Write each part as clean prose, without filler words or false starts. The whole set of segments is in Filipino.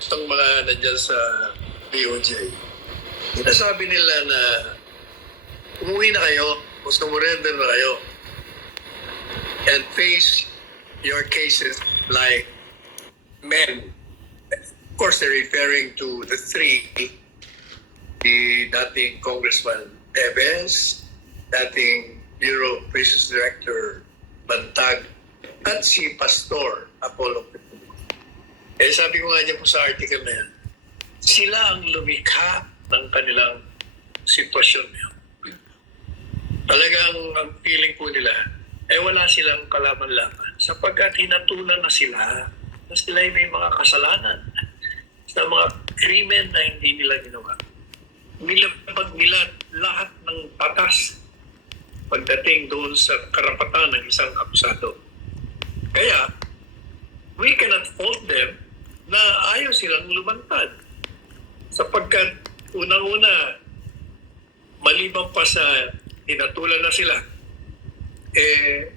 itong mga nandyan sa DOJ, sinasabi nila na umuwi na kayo o sumurrender na kayo and face your cases like men. Of course, they're referring to the three, the dating Congressman Tevez, dating Bureau of Prisons Director Bantag, at si Pastor Apollo. Sabi ko nga dyan po sa article na yan, sila ang lumikha ng kanilang sitwasyon niya. Talagang ang feeling po nila, wala silang kalaman-laman sapagkat hinatulan na sila ay may mga kasalanan sa mga krimen na hindi nila ginawa. Nilabag nila lahat ng batas pagdating doon sa karapatan ng isang akusado. Kaya, we cannot fault them na ayaw silang lumantad. Sapagkat unang-una, maliban pa sa hinatulan na sila,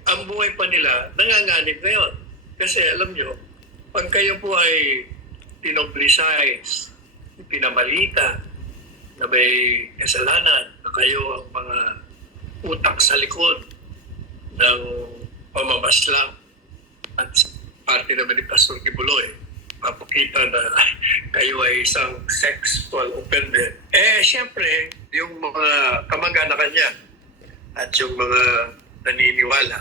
ang buhay pa nila nanganganib ngayon. Kasi alam nyo, pag kayo po ay pinoblicize, pinamalita na may kasalanan, na kayo ang mga utak sa likod ng pamamaslang at parte naman ni Pastor Kibuloy, papakita na kayo ay isang sexual offender. Siyempre, yung mga kamag-anak niya at yung mga naniniwala,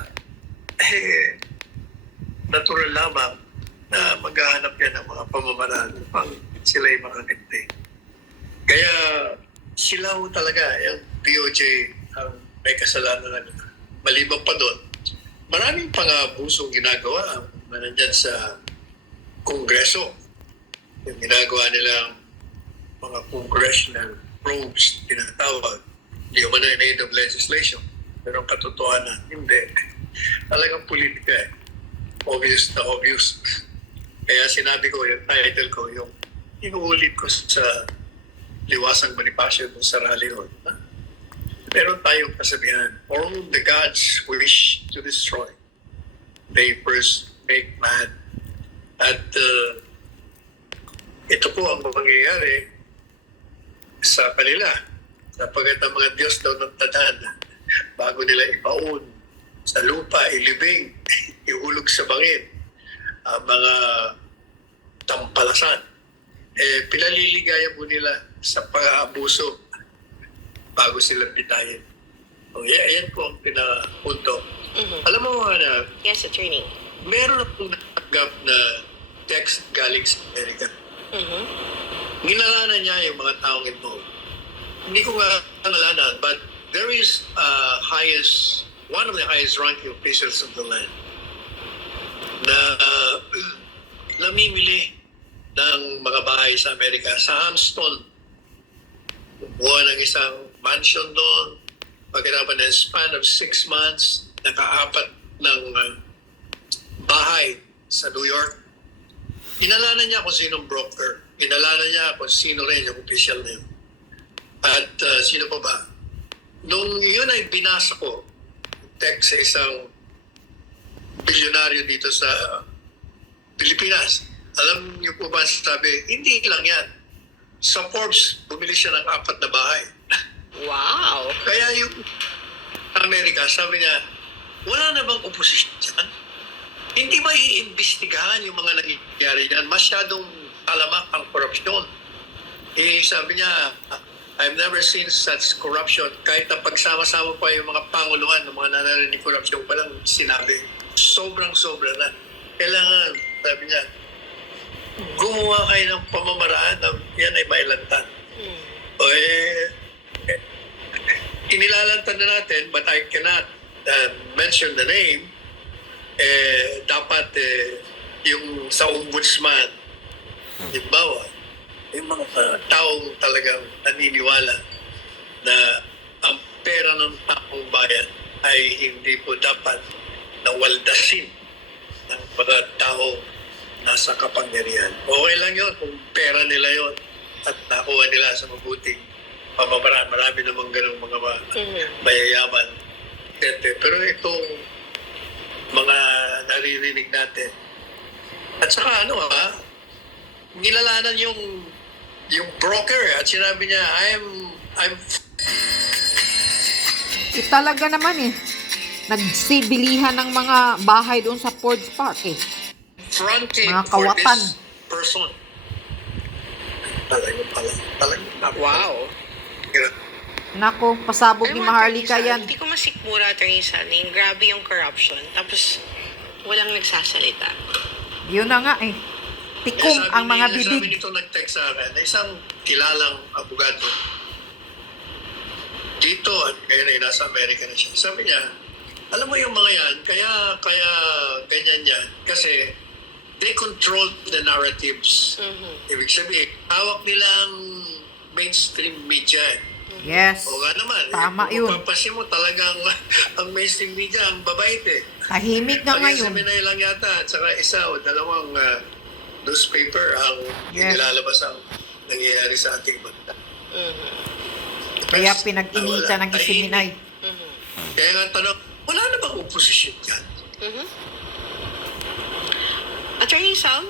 natural lamang na maghahanap yan ng mga pamamaraan upang sila ay makaganti. Kaya sila ho talaga, yung DOJ, ang may kasalanan na nila. Maliban pa doon, maraming pang-abusong ginagawa na nandyan sa Kongreso. Yung ginagawa nilang mga congressional probes, tinatawag, hindi ko man in aid of legislation. Pero ang katotohanan, hindi. Talagang politika eh. Obvious na obvious. Kaya sinabi ko, yung title ko, yung inuulit ko sa Liwasang Bonifacio sa rally hall. Meron tayong kasabihan, all the gods wish to destroy, they first make mad. At ito po ang mangyayari sa kanila, sapagkat ang mga Diyos daw ng tadhana, bago nila ipaun sa lupa, ilibing, ihulog sa bangin, ang mga tampalasan, pinaliligaya po nila sa pang-aabuso bago sila pitayin. Ayan po ang pinapunto. Mm-hmm. Alam mo na, Yes, attorney. meron akong natanggap na text galing sa Amerika. Mm-hmm. Nginalanan niya yung mga taong involved. Hindi ko nga nangalanan, but there is one of the highest ranking officials of the land na namimili ng mga bahay sa Amerika. Sa Hampton, buwan ng isang mansion doon. Pagkarapan ng span of 6 months, naka-4 ng bahay sa New York. Inalanan niya kung sinong broker. Inalanan niya kung sino rin yung official na yun. At sino pa ba? Nung yun ay binasa ko, text sa isang bilyonaryo dito sa Pilipinas. Alam niyo po ba sabi, hindi lang yan. Sa Forbes, bumili siya ng 4 na bahay. Wow! Kaya yung Amerika, sabi niya, wala na bang oposisyon dyan? Hindi ba iimbestigahan yung mga nangyayari dyan? Masyadong talamak ang korupsyon. Sabi niya, I've never seen such corruption. Kahit na pagsama-sama pa yung mga panguluhan ng mga nanarinig korupsyon, palang sinabi, sobrang-sobra na. Kailangan, sabi niya, gumawa kayo ng pamamaraan na yan ay mailantan. Inilalantad na natin, but I cannot mention the name. Dapat yung sa ombudsman, halimbawa, yung mga taong talagang naniniwala na ang pera ng taong bayan ay hindi po dapat nawaldasin ng mga taong nasa kapangyarihan. Okay lang yun kung pera nila yun at nakuha nila sa mabuting pamamaraan. Marami namang ganung mga mayayaman. Pero itong mga naririnig natin, at saka nilalanan yung broker at sinabi niya, I'm Talaga naman eh. Nagsibilihan ng mga bahay doon sa Ford Park eh. fronting Mga for kawatan. this person. Talaga pala. Talaga. Wow. Nako, pasabog ni Alam mo, Maharlika Attorney Sal, yan. Hindi ko masikmura, Attorney Sal, yung grabe yung corruption. Tapos, walang nagsasalita. Yun na nga eh. Tikom ang mga Sabi bibig. nito nag-text sa akin, na isang kilalang abogado. Dito, at ngayon ay nasa Amerika na siya. Sabi niya, alam mo yung mga yan, kaya ganyan yan. Kasi they control the narratives. Ibig sabihin, hawak nila ang mainstream media. Yes. O nga naman, Tama kung yun. mapapansin mo talagang ang mainstream media, ang babait eh. Tahimik nga ngayon. Seminay lang yata at saka isa o dalawang newspaper ang Yes. inilalabas ang nangyayari sa ating bansa. Kaya pinag-inita ng isiminay. Kaya nga tanong, wala na bang oposisyon yan? Attorney Sal,